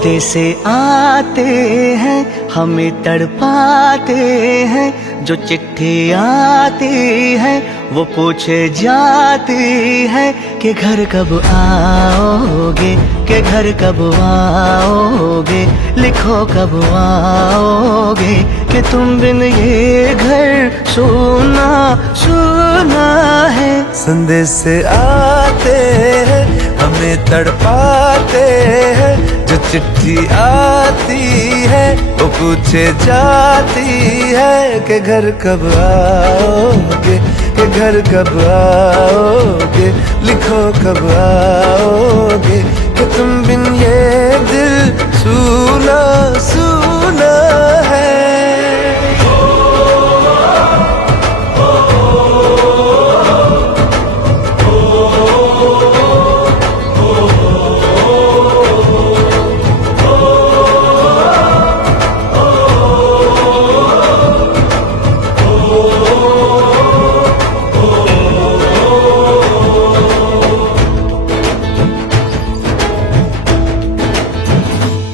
संदेशे आते हैं हमें तड़पाते हैं, जो चिट्ठी आती है वो पूछे जाती है कि घर कब आओगे, कि घर कब आओगे, लिखो कब आओगे, कि तुम बिन ये घर सूना सूना है। संदेशे आते हैं हमें तड़पाते हैं, जो चिट्ठी आती है वो पूछे जाती है कि घर कब आओगे, कि घर कब आओगे, लिखो कब आओगे, कि तुम बिन ये दिल सूना सूना है।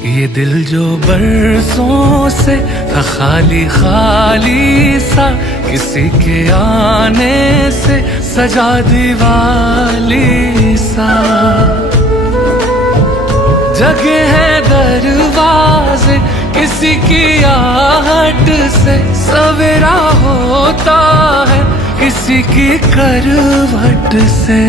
ये दिल जो बरसों से था खाली खाली सा, किसी के आने से सजा दीवाली सा। जगे हैं दरवाजे किसी की आहट से, सवेरा होता है किसी की करवट से।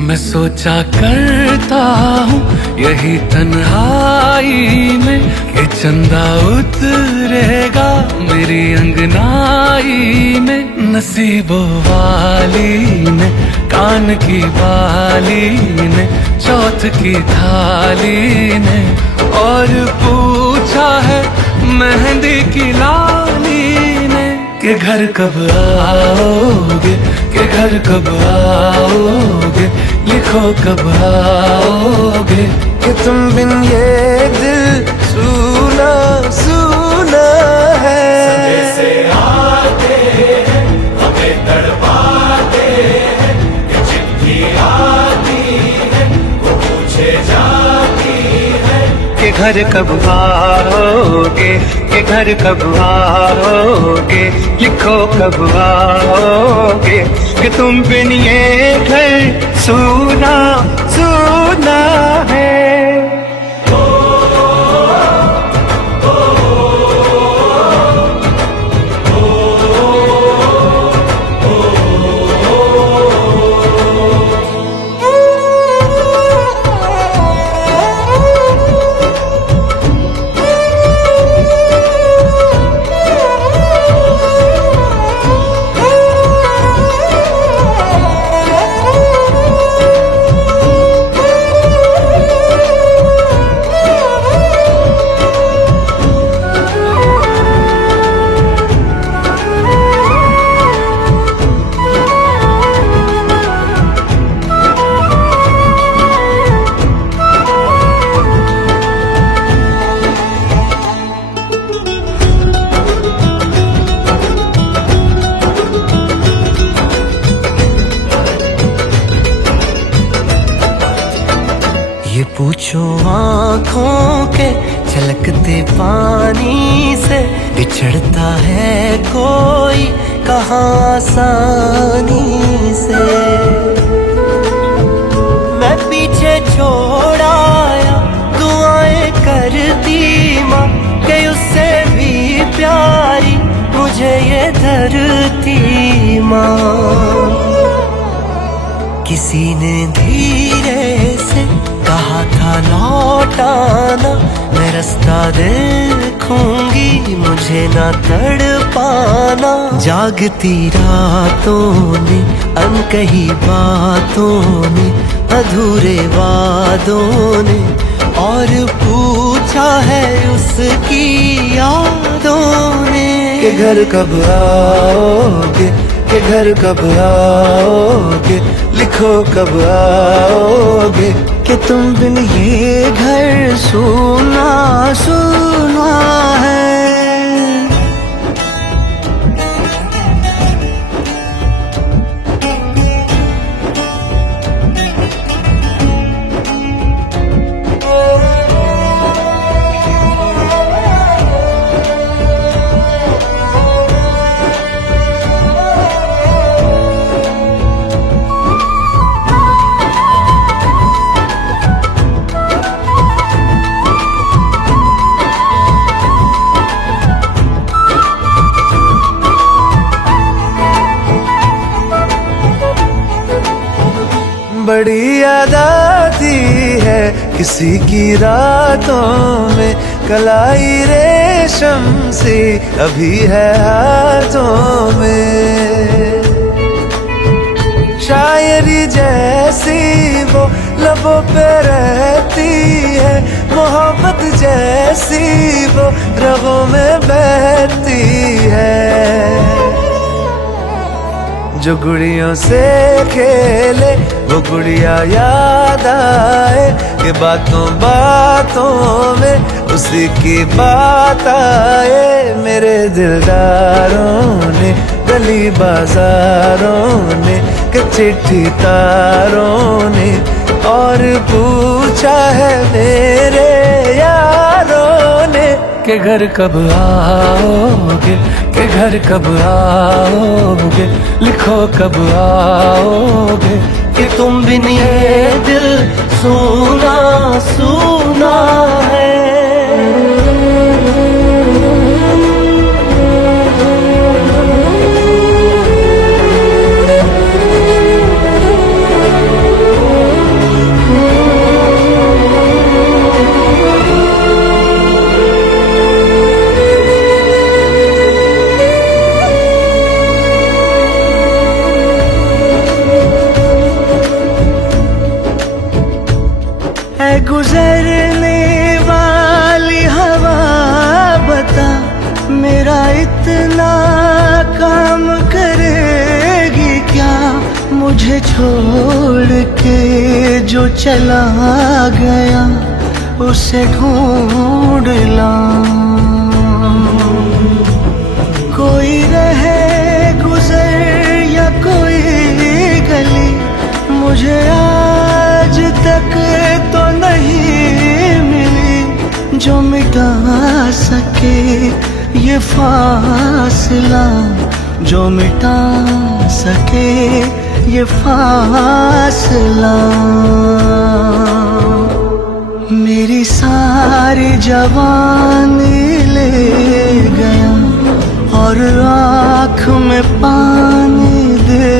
मैं सोचा करता हूँ यही तन्हाई में कि चंदा उतरेगा मेरी अंगनाई में। नसीबों वाली ने कान की बाली ने चौथ की थाली ने, और पूछा है मेहंदी की लाली ने कि घर कब आओगे, कि घर कब आओगे, लिखो कब आओगे, कि तुम बिन ये दिल सूना सूना है। संदेशे आते हैं हमें तड़पाते हैं, कि चिट्ठी आती है वो पूछे जाती है कि घर कब आओगे, कि घर कब आओगे, लिखो कब आओगे, कि तुम बिन ये घर सूना सूना है। ये पूछो आँखों के छलकते पानी से, बिछड़ता है कोई कहाँ आसानी से। मैं पीछे छोड़ आया दुआएं करती माँ, कि उससे भी प्यारी मुझे ये धरती माँ। किसी ने धीरे से कहा था लौट आना, मैं रास्ता देखूंगी मुझे ना तड़पाना। जागती रातों ने अनकही बातों ने, अधूरे वादों ने, और पूछा है उसकी यादों ने कि घर कब आओगे, कि घर कब आओगे, लिखो कब आओगे, कि तुम बिन ये घर सूना सूना है। बड़ी याद आती है किसी की रातों में, कलाई रेशम सी अभी है हाथों में। शायरी जैसी वो लबों पे रहती है, मोहब्बत जैसी वो रगों में बहती है। जो गुड़ियों से खेले वो गुड़िया याद आए, कि बातों बातों में उसी की बात आए। मेरे दिलदारों ने गली बाजारों ने कि चिट्ठी तारों ने और पूछा है मेरे यारों ने के घर कब आओगे, के घर कब आओगे, लिखो कब आओगे। कि तुम बिन ये दिल सूना सूना है। गुजरने वाली हवा बता, मेरा इतना काम करेगी क्या। मुझे छोड़ के जो चला गया उसे ढूंढ लाऊं। कोई रहे गुजर या कोई गली, मुझे आज तक तो नहीं मिली जो मिटा सके ये फासला, जो मिटा सके ये फासला। मेरी सारी जवानी ले गया और आँख में पानी दे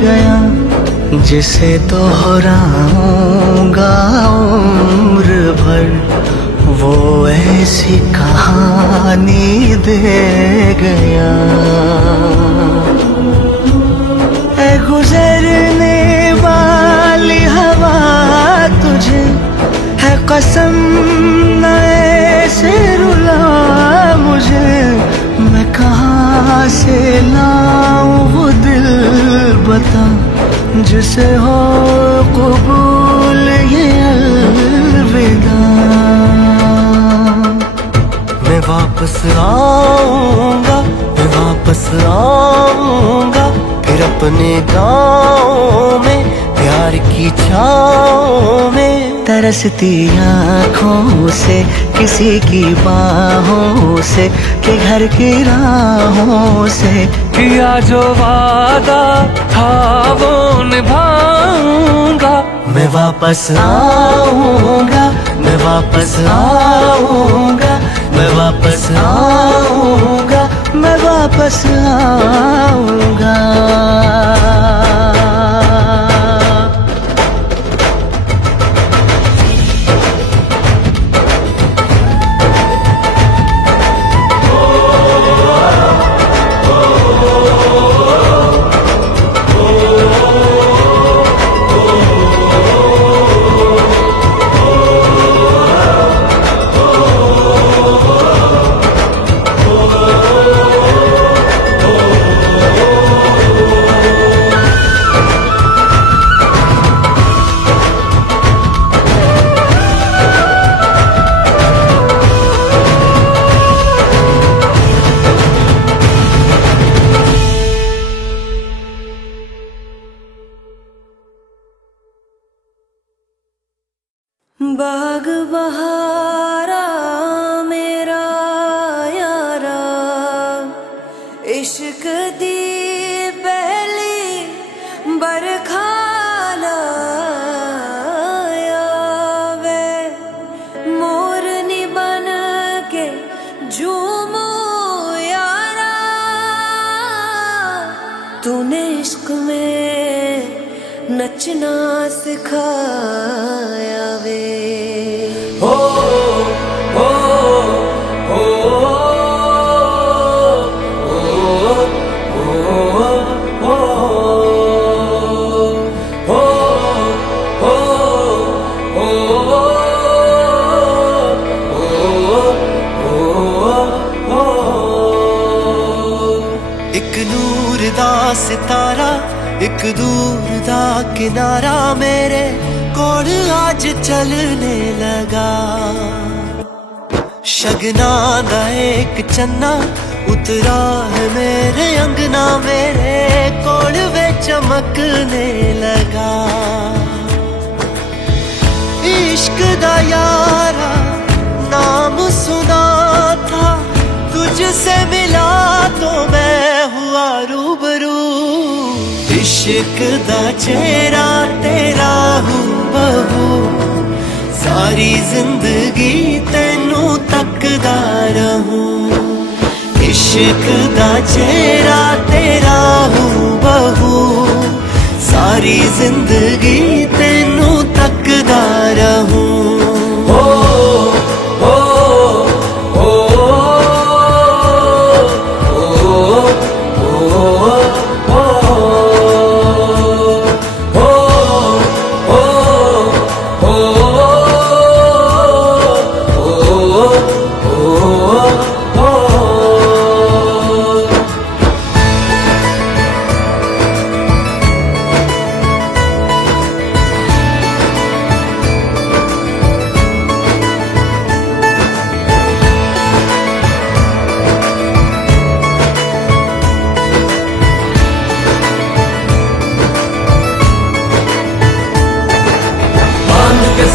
गया, जिसे दोहराऊंगा उम्र भर वो ऐसी कहानी दे गया। ऐ गुजरने वाली हवा तुझे है कसम न ऐसे रुला मुझे, मैं कहाँ से लाऊं वो दिल बता, जिसे हो कबूल ये अलविदा। मैं वापस आऊंगा, मैं वापस आऊंगा, फिर अपने गाँव में प्यार की छाँव में। तरसती आँखों से किसी की बाहों से, के घर की राहों से। किया जो वादा था वो निभाऊंगा। मैं वापस आऊंगा, मैं वापस आऊंगा, मैं वापस आऊंगा, मैं वापस आऊंगा। बाग बहारा मेरा यारा, इश्क दी पहली बरखा लाया वे, मोरनी बन के झूमो यारा। तूने इश्क में नचना सिखाया वे। हो हो हो एक नूर दा सितारा एक दूर दा किनारा मेरे कोल आज चलने लगा। शगना दा एक चन्ना उतरा है मेरे अंगना मेरे कोल वे चमकने लगा। इश्क दा यारा नाम सुना था तुझसे मिला तो मैं हुआ रूबरू। इश्क दा चेहरा तेरा हूबहू सारी जिंदगी तेनू तकदा रहूं। इश्क दा चेहरा तेरा हूबहू सारी जिंदगी तेनू तकदा रहूं। हो हो हो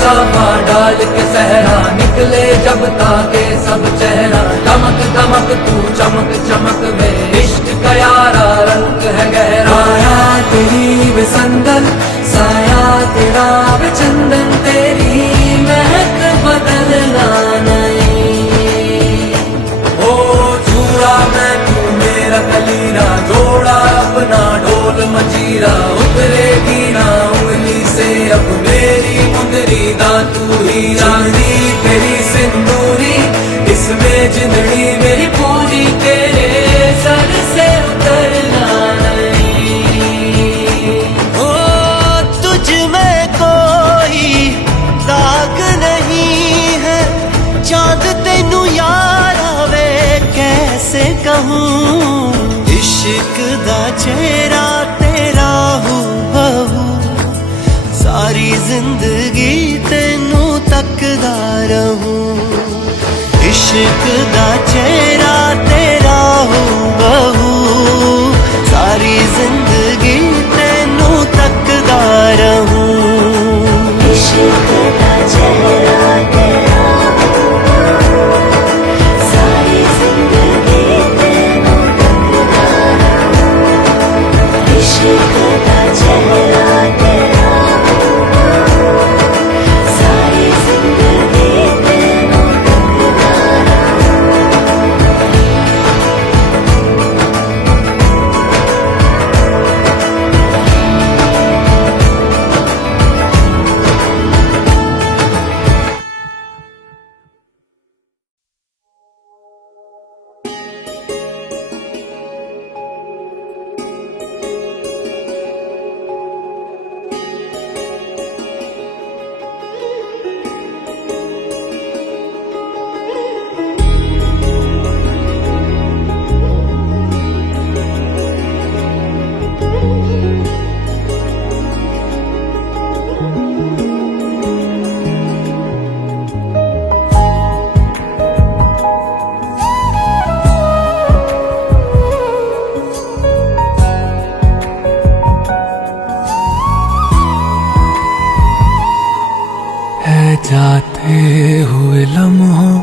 साफा डाल के सहरा निकले जब ताके सब चेहरा। दमक दमक तू चमक चमक वे इश्क का यारा रंग है गहरा। आया तेरी वे संदल साया तेरा वे चंदन तेरी महक बदलना नहीं। ओ चूड़ा मैं तू मेरा कलीरा जोड़ा अपना ढोल मजीरा। उतरेगी ना उंगली से अब मेरी मुंदरी ना तू ही रानी तेरी सिंदूरी इसमें जिंदड़ी मेरी पूरी तेरे सर से उतरना नहीं। ओ तुझ में कोई दाग नहीं है चांद तेनू यारा वे कैसे कहूँ। इश्क दा चेहरा तेरा हूबहू सारी जिंदगी तेनू तकदा रहूं। इश्क दा चेहरा तेरा हूबहू सारी जिंदगी तेनू तकदा रहूं। इश्क दा चेहरा तेरा सारी जिंदगी तेनू तकदा रहूं। इश्क दा चेहरा तेरा सारी जिंदगी तेनू तकदा जाते हुए लम्हों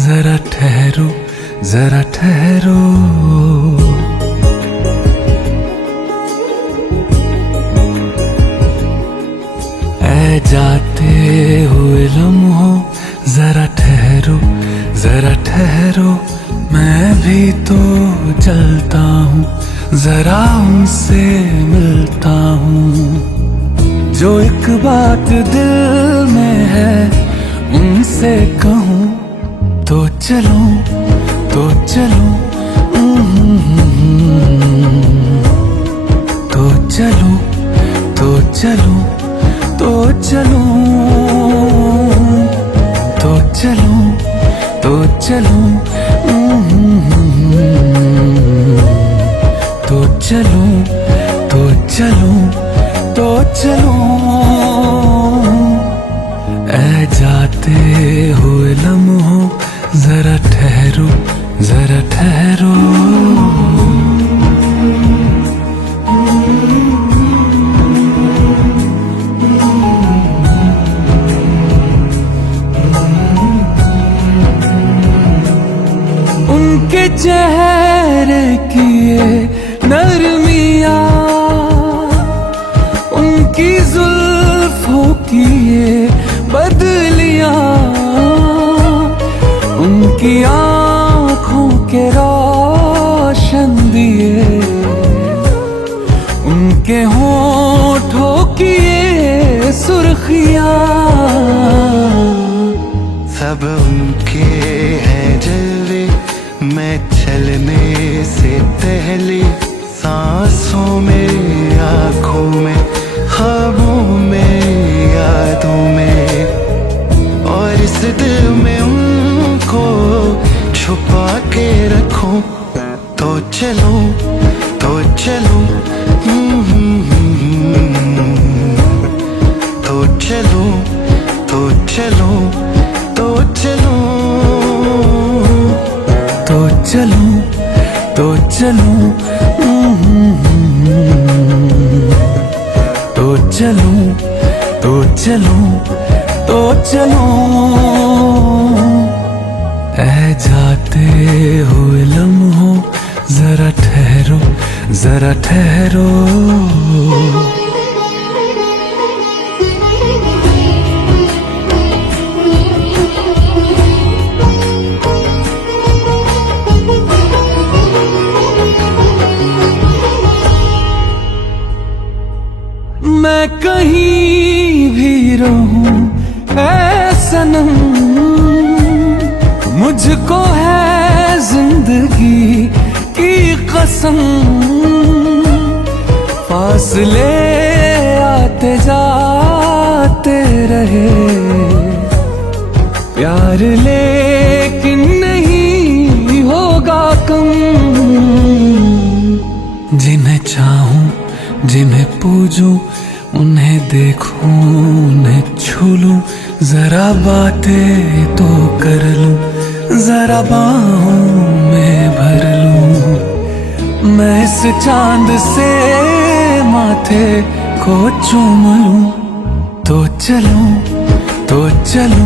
जरा ठहरो जरा ठहरो। ऐ जाते हुए लम्हों जरा ठहरो जरा ठहरो। मैं भी तो चलता हूँ जरा उनसे मिलता हूँ। बात दिल में है उनसे कहूँ तो चलो तो चलो तो चलो तो चलो तो चलो तो चलो तो चलो तो चलो तो चलो तो चलो ऐ जाते हुए लम्हों जरा ठहरो जरा ठहरो उनके चेहरे की ये नरमिया उनकी जुल्फों की ये बदलियां उनकी आँखों के रोशन दिए उनके होठों की ये सुर्खियां सब उनके हैं जलवे मैं चलने से पहले सांसों में आँखों में ख्वाबों में यादों में और इस दिल में उनको छुपा के रखूं तो चलो तो चलो तो चलो तो चलो तो चलो तो चलो तो चलो तो चलो तो चलो तो चलो ऐ जाते हुए लम्हों जरा ठहरो जरा ठहरो मैं कहीं भी रहूं ऐ सनम मुझको है जिंदगी की कसम फासले आते जाते रहे प्यार लेकिन नहीं होगा कम जिन्हें चाहूं जिन्हें पूजूं उन्हें देखूं उन्हें छू लूं जरा बातें तो कर लूं जरा बाहों में भर लूं मैं इस चांद से माथे को चूम लूं तो चलो तो चलो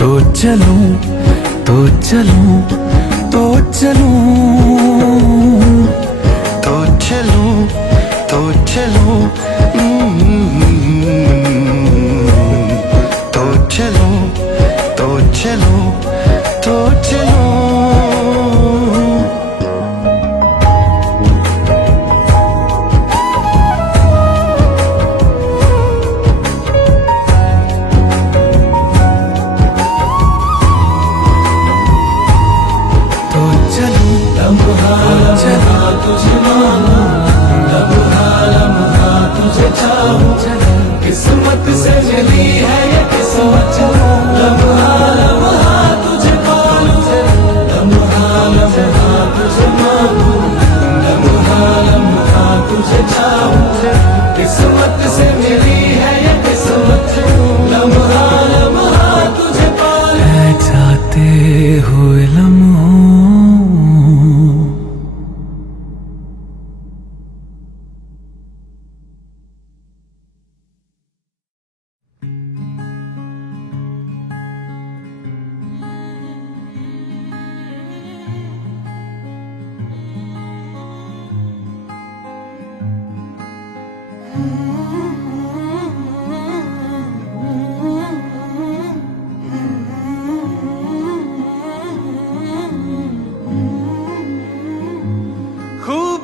तो चलो तो चलो तो चलो तो चलो तो चलो तो चलो तो चलो तो चलो किस्मत से मिली है ये किस्मत लम्हा लम्हा तुझे पालूं लम्हा लम्हा तुझे मांगूं लम्हा लम्हा तुझे चाहूं किस्मत से मिली है ये किस्मत लम्हा लम्हा तुझे पालूं ऐ जाते हुए लम्हों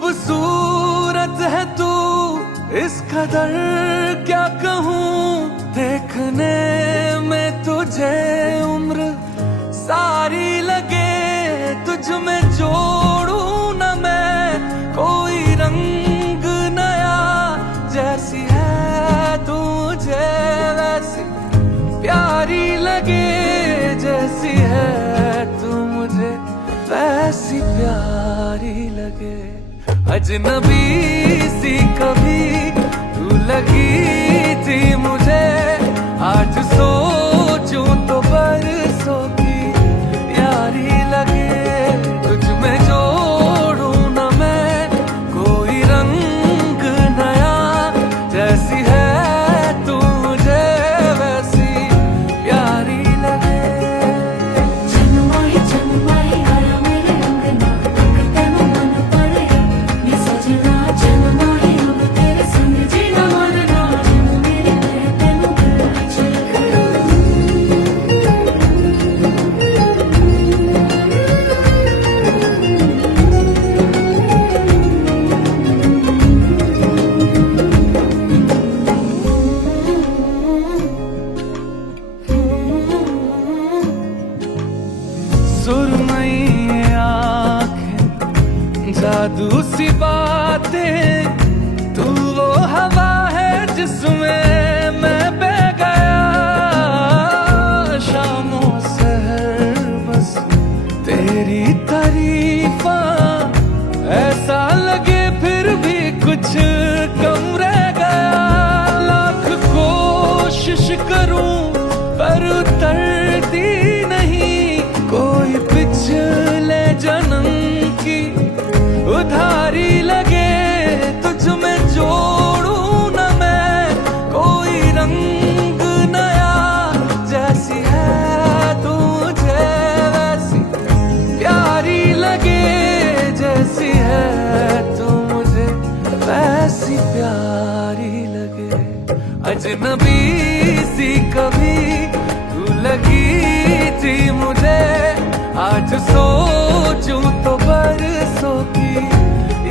खूबसूरत है तू इस कदर क्या कहूँ देखने में तुझे उम्र सारी लगे, तुझ में जोड़ूं न मैं कोई रंग नया, जैसी है तू मुझे वैसी प्यारी लगे, जैसी है तू मुझे वैसी प्यारी लगे। अजनबी सी कभी तू लगी थी मुझे, आज सोचूं तो बरसों की यारी लगे, तुझ में जोड़ूं न मैं कोई रंग नया, जैसी है तू मुझे वैसी प्यारी लगे। जन्माही आया मेरे अंगना, तेनू मन पड़े नी सजना, जन्माही अब तेरे संग जीना मानना, जन्म मेरे तेनू सुरमई आँखें जादू सी बातें, तू वो हवा है जिसमें मैं बह गया, शामों सहर बस तेरी तारीफा, ऐसा लगे फिर भी कुछ कम रह गया, लाख कोशिश करूं पर उतरती नहीं कोई पिछले जन्म की उधारी लगे, तुझ में जोड़ूं न मैं कोई रंग नया, जैसी है तू मुझे वैसी प्यारी लगे, जैसी है तू मुझे वैसी प्यारी लगे। अजनबी सी कभी तू लगी थी मुझे, आज सोचूं तो बरसों की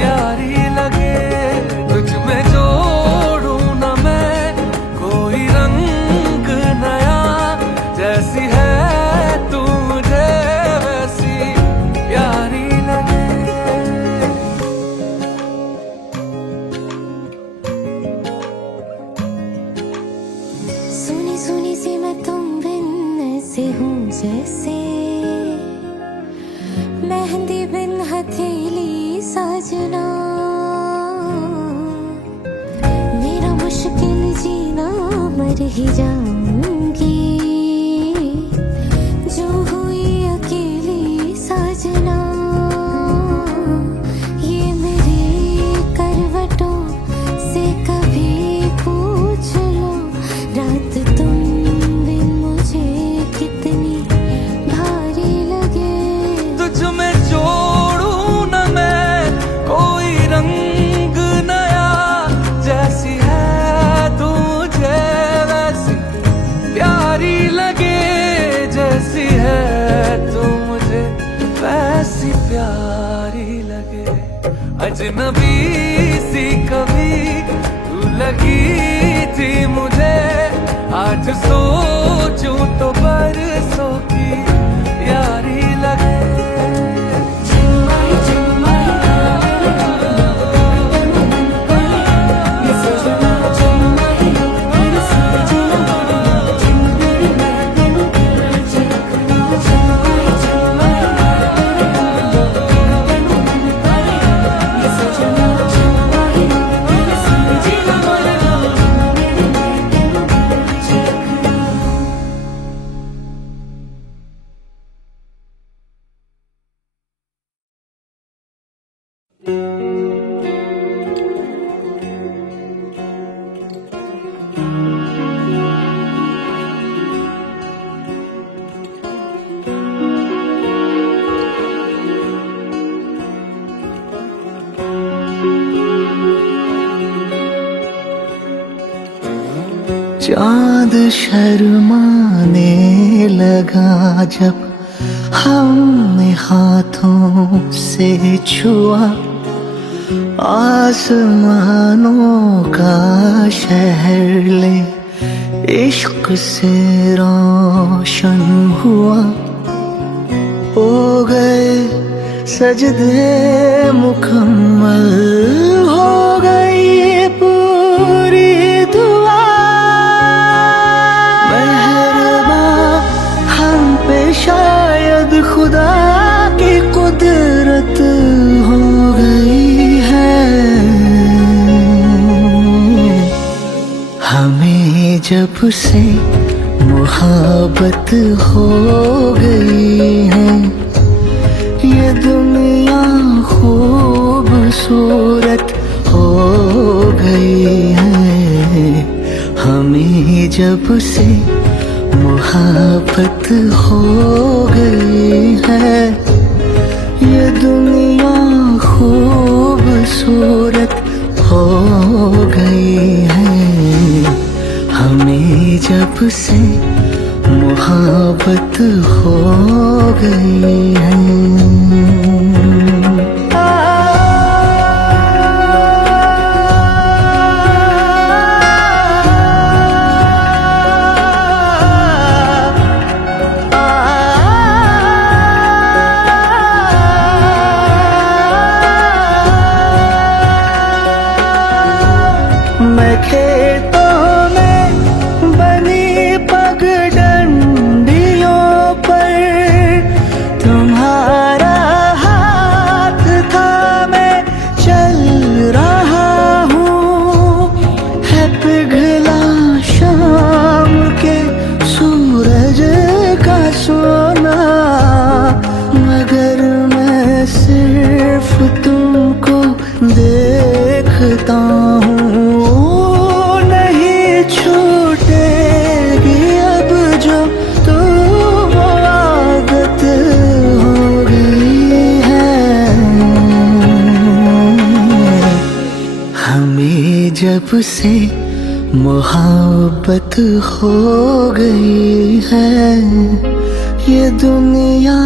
यारी लगे, तुझ में जोड़ूं न मैं कोई रंग नया, जैसी है तू मुझे वैसी प्यारी लगे। सुनी सुनी सी मैं तुम बिन ऐसे हूँ जैसे मेहंदी बिन हथेली साजना, मेरा मुश्किल जीना मर ही जाऊंगी जो हुई अकेली साजना, ये मेरी करवटों से कभी पूछ लो, रात तुम बिन मुझे कितनी भारी लगे, तुझ में जोड़ूं न मैं कोई रंग नया, जैसी है तू मुझे वैसी प्यारी लगे, जैसी है तू मुझे वैसी प्यारी लगे। अजनबी सी कभी तू लगी थी मुझे, आज सोचूं तो बरसों की यारी लगे। चांद शर्माने लगा जब हमने हाथों से छुआ, आसमानों का शहर ले इश्क से रोशन हुआ, हो गए सजदे मुकम्मल, हो गई पूरी दुआ। मेहरबान हम पे शायद खुदा की कुदरत हो गई है। हमें जब से मोहब्बत हो गई है, ये दुनिया खूबसूरत हो गई है। हमें जब से मोहब्बत हो गई है, ये दुनिया खूबसूरत हो गई है। हमें जब से मोहब्बत हो गई है। मैं खेतों में बनी पगडंडियों पर तुम्हारा हाथ था, मैं चल रहा हूँ। है पिघला शाम के सूरज का सोना, मगर मैं सिर्फ तुमको देखता हूँ। नहीं छूटेगी अब जो तुम आदत हो गई है। हमें जब से मोहब्बत हो गई है, ये दुनिया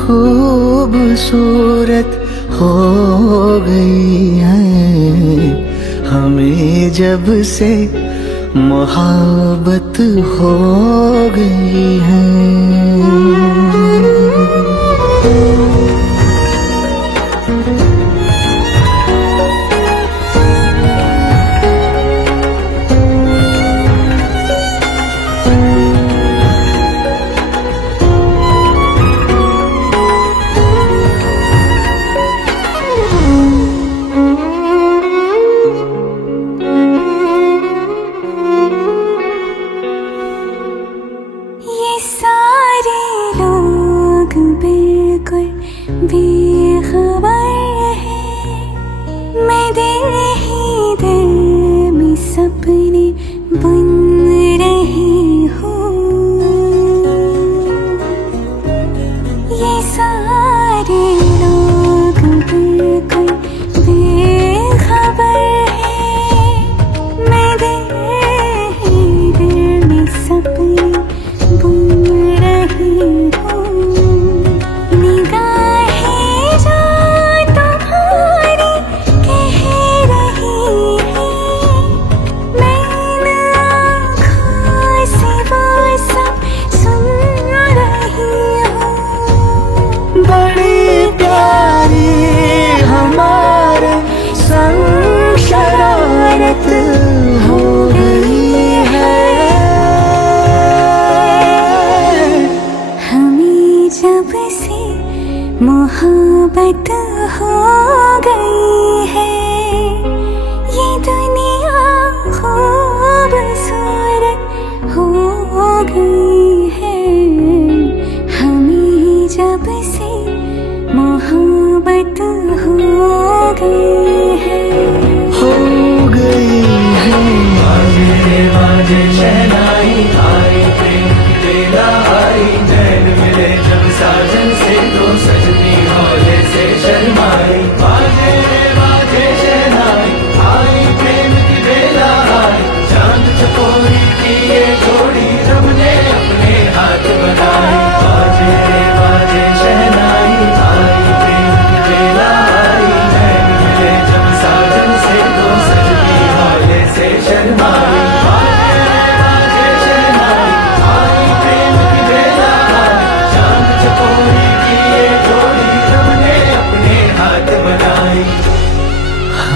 खूबसूरत हो गई है। हमें जब से मोहब्बत हो गई है। ये सारे लोग बिल्कुल बेखबर है, मैं दिल ही दिल में सपने बुन रही हूँ। ये सारे लोग बिल्कुल बेखबर है, मैं दिल ही दिल में सपने बुन रही हूँ। निगाहें जो तुम्हारी कह रही है, मैं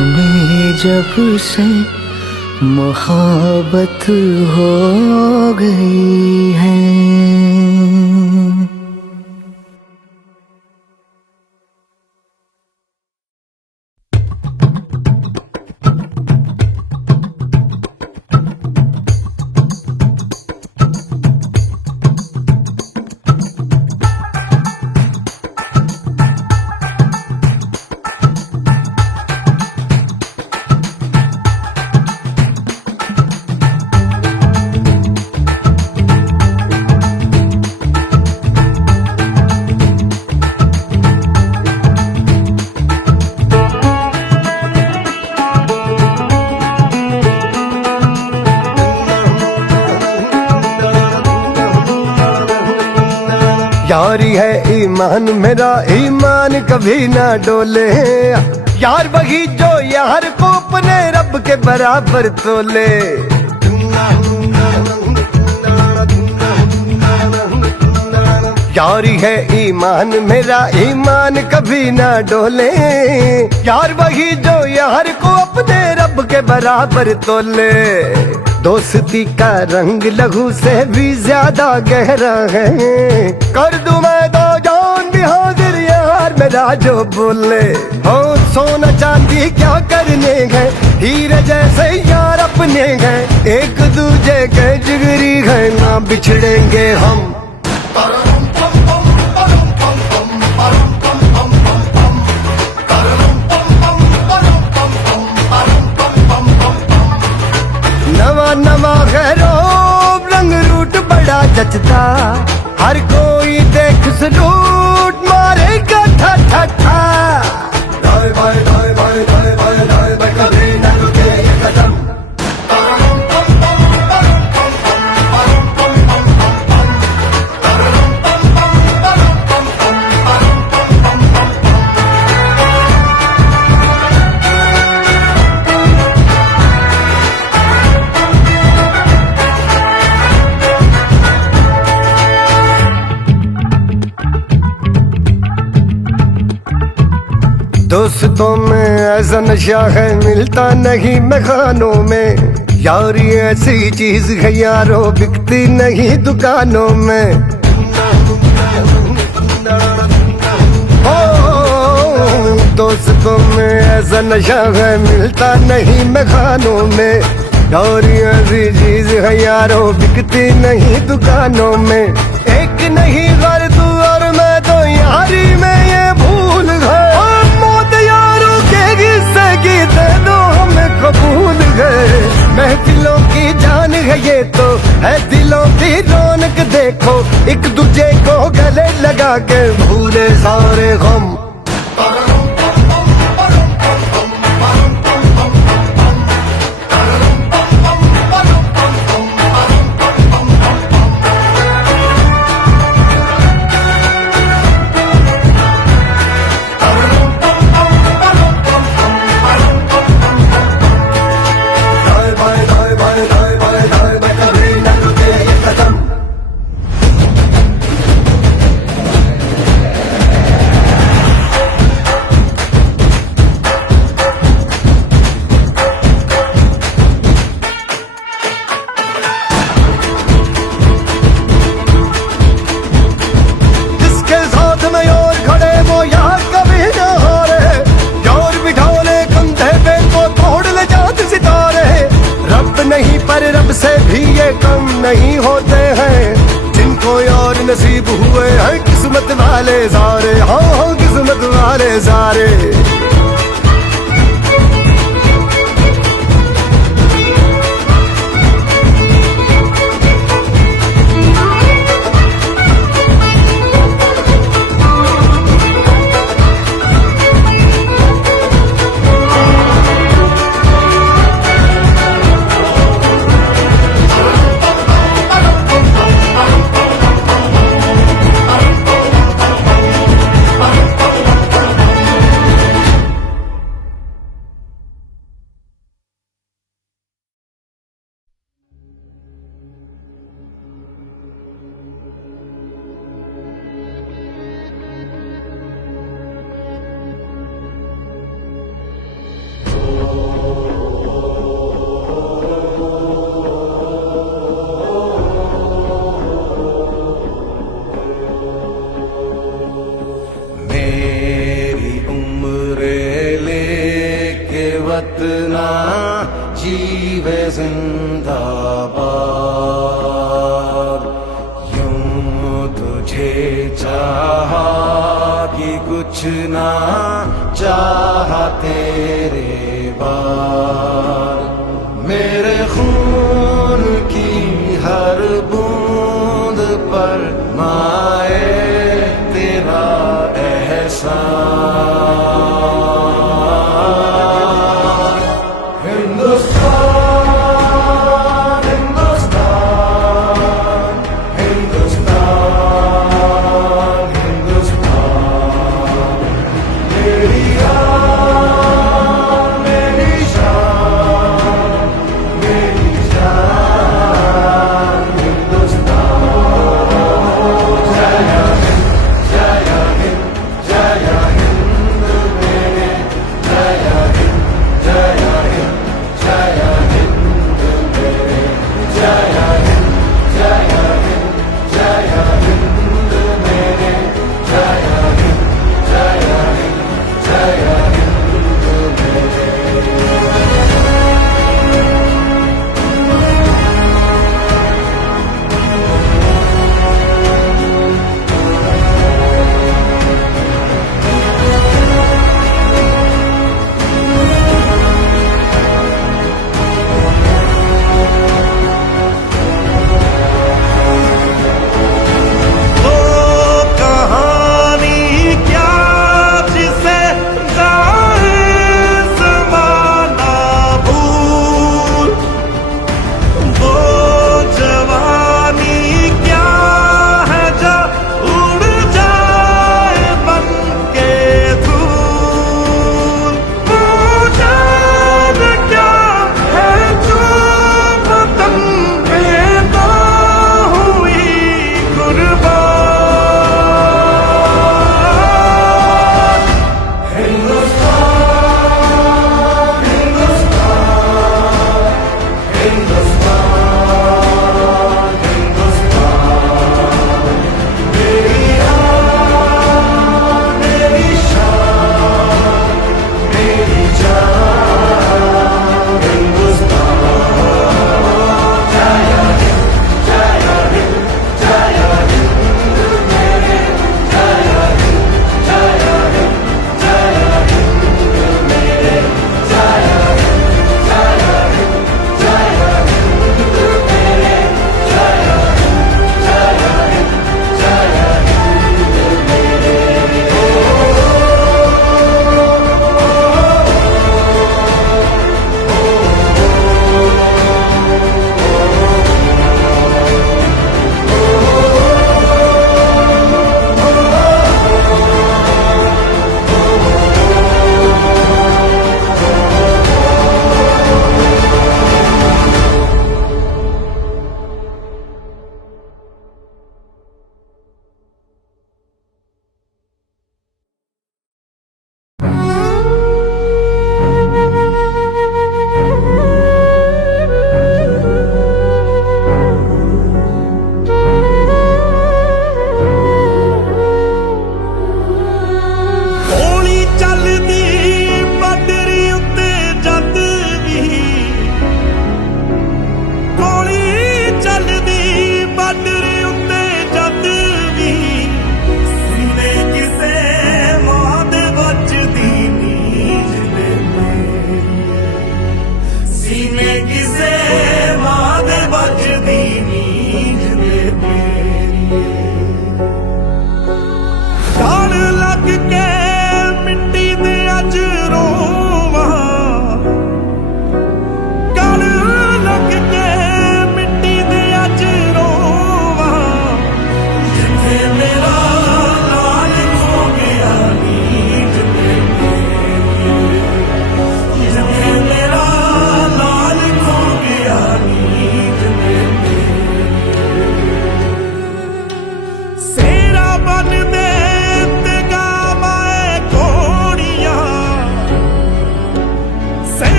हमें जब से मोहब्बत हो गई है। यारी है ईमान मेरा, ईमान कभी ना डोले। यार वही जो यार को अपने रब के बराबर तोले। यारी है ईमान मेरा, ईमान कभी ना डोले। यार वही जो यार को अपने रब के बराबर तोले। दोस्ती का रंग लहू से भी ज्यादा गहरा है। कर दूं मैं तो जान भी हाजिर यार मेरा जो बोले। हो सोना चांदी क्या करने गए, हीरे जैसे यार अपने गए। एक दूजे के जिगरी है, ना बिछड़ेंगे हम। नवा नवा खैरो रंग रूट बड़ा जचता। हर कोई देख सलूट मारेगा ठा ठा ठा। दाएं बाएं दाएं बाएं दाएं बाएं दाएं बाएं कभी न रुके ये कदम। दोस्तों में ऐसा नशा है मिलता नहीं मैखानों में। यारी ऐसी चीज है यारो बिकती नहीं दुकानों में। ओ दोस्तों में ऐसा नशा है मिलता नहीं मैखानों में। यारी ऐसी चीज है यारो बिकती नहीं दुकानों में। एक नहीं घर तू और मैं तो यारी में ये भूल गए। दे दो हमें कबूल गए। महफिलों की जान है ये तो है दिलों की रौनक। देखो एक दूजे को गले लगा के भूले सारे गम। से भी ये कम नहीं होते हैं। जिनको और नसीब हुए हैं किस्मत वाले सारे। हाँ हाँ किस्मत वाले सारे। वतना जीवे जिंदाबाद। यूं तुझे चाहा कि कुछ ना चाहा तेरे बाद। मेरे खून की हर बूंद पर माए तेरा एहसान। हिंदुस्तान हिंदुस्तान हिंदुस्तान हिंदुस्तान, मेरी आन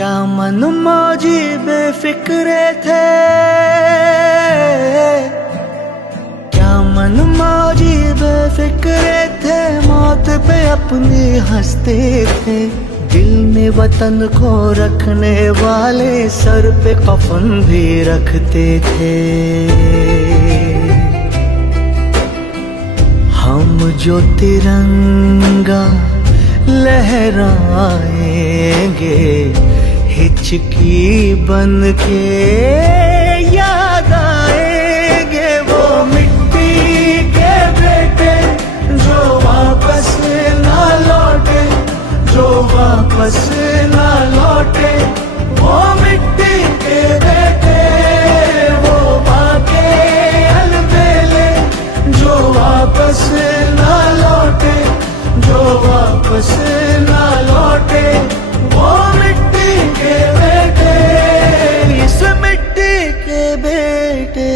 क्या मन मौजी बेफिक्रे थे, क्या मन मौजी बेफिक्रे थे, मौत पे अपनी हंसते थे। दिल में वतन को रखने वाले सर पे कफन भी रखते थे। हम जो तिरंगा लहराएंगे हिचकी बन के याद आएंगे, वो मिट्टी के बेटे जो वापस ना लौटे, जो वापस ना लौटे। वो मिट्टी के बेटे, वो बाके अलबेले जो वापस ना लौटे, जो वापस ना लौटे। वो मिट्टी के बेटे, इस मिट्टी के बेटे।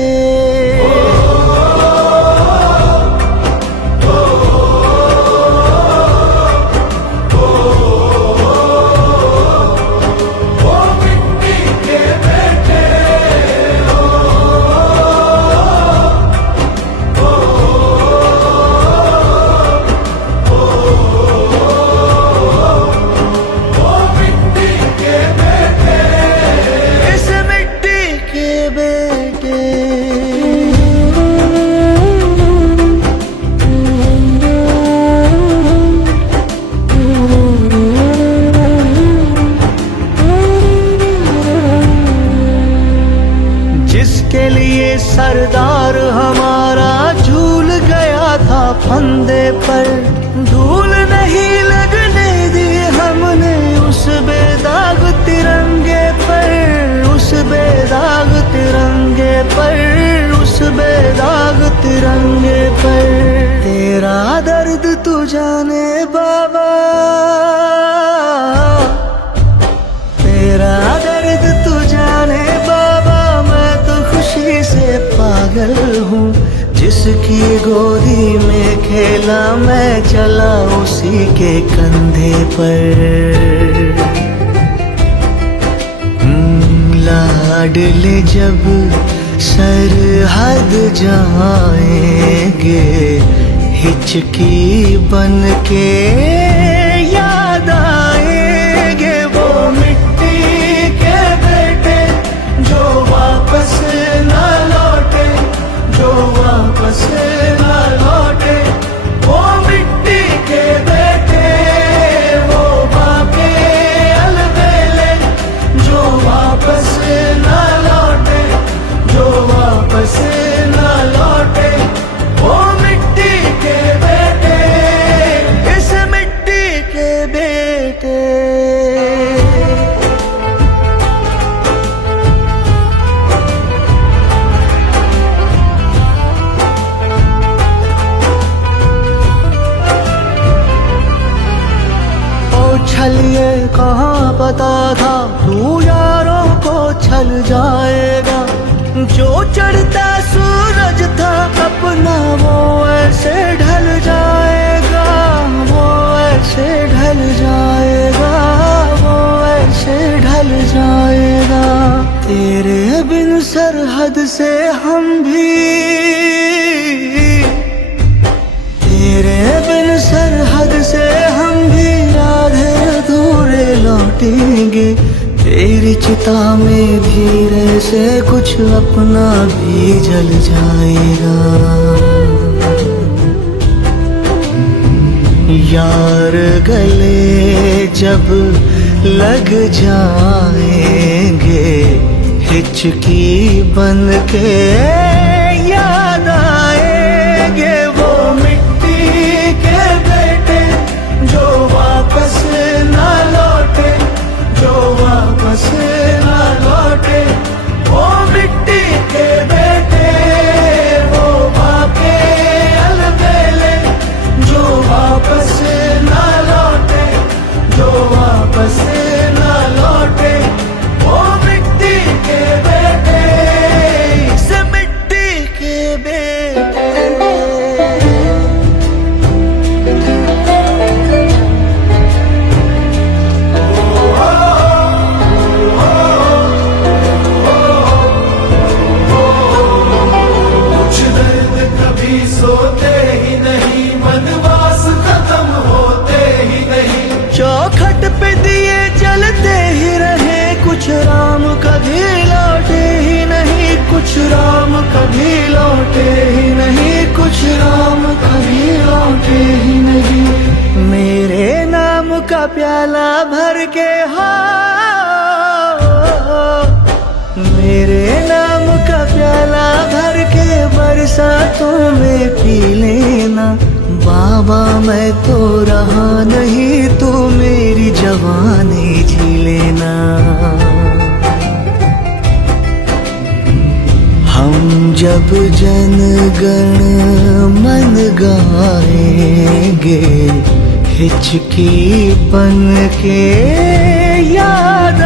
जिसके लिए सरदार हमारा झूल गया था फंदे पर, धूल नहीं लगने दी हमने उस बेदाग तिरंगे पर, उस बेदाग तिरंगे पर, उस बेदाग तिरंगे पर। तेरा दर्द तू जाने बाबा, तेरा दर्द तू जाने बाबा। मैं तो खुशी से पागल हूँ, जिसकी गोदी में खेला मैं चला उसी के कंधे पर। लाडले जब सरहद जाएंगे हिचकी बन के याद आएंगे, वो मिट्टी के बेटे जो वापस ना लौटे, जो वापस ना लौटे। वो मिट्टी के बेटे, वो बाके अलबेले जो वापस ना लौटे, जो वापस ना लौटे। वो मिट्टी के बेटे, इस मिट्टी के बेटे। छलिए कहाँ पता था तू यारों को छल जाएगा, जो चढ़ता सूरज था अपना वो ऐसे ढल जाएगा, वो ऐसे ढल जाएगा, वो ऐसे ढल जाएगा। तेरे बिन सरहद से हम भी, तेरे बिन सरहद से हम भी आधे अधूरे लौटेंगे। तेरी चिता में धीरे से कुछ अपना भी जल जाएगा। यार गले जब लग जाएंगे हिचकी बन के याद आएंगे, वो मिट्टी के बेटे जो वापस ना लौटे, जो वापस ना लौटे। वो मिट्टी के बेटे, वो बाके अलबेले जो वापस ना लौटे, जो वापस ना लौटे। वो मिट्टी के बेटे, इस मिट्टी कुछ राम कभी लौटे ही नहीं, कुछ राम कभी लौटे ही नहीं। मेरे नाम का प्याला भर के मेरे नाम का प्याला भर के बरसातों में पी लेना। बाबा मैं तो रहा नहीं, तू मेरी जवानी जी लेना। हम जब जन गण मन गाएंगे, हिचकी बन के याद